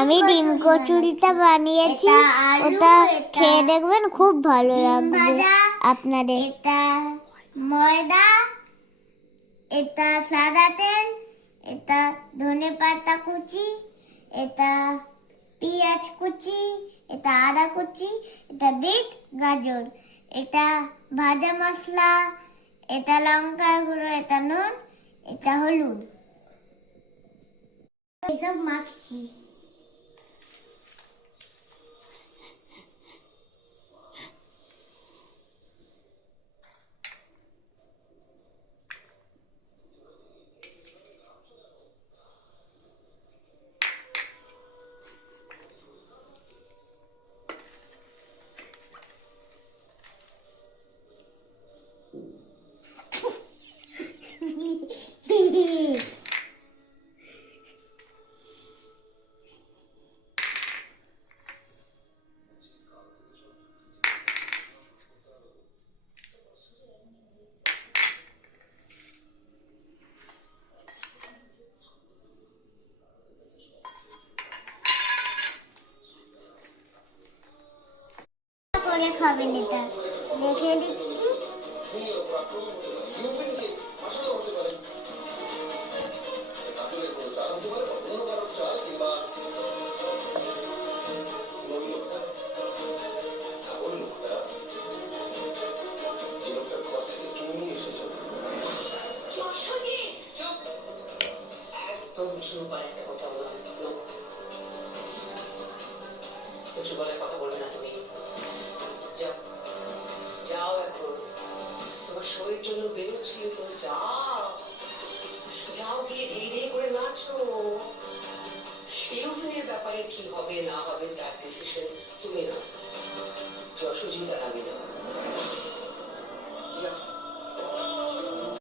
আমি ডিম কচুরিটা বানিয়েছি, ওটা খেয়ে দেখবেন, খুব ভালো লাগবে আপনাদের। এটা ময়দা, এটা সাদা তেল, এটা ধনেপাতা কুচি, এটা পেঁয়াজ কুচি, এটা আদা কুচি, এটা বিট গাজর, এটা ভাজা মশলা, এটা লঙ্কার গুঁড়ো, এটা নুন, এটা হলুদ। এসব মাখছি। করে খাবেন, এটা দেখে দিচ্ছি। একদম চুপ একটা কথা বলবে কথা বলবে না তুমি। যাও যাও, এখন তোমার শরীর জন্য বেরোচ্ছি তো, যাও যাও, গিয়ে ধীরে ধীরে করে নাচো। বিনোদনের ব্যাপারে কি হবে না হবে তার ডিসিশন তুমি নাও, যশোজিৎ আর আমি নাও।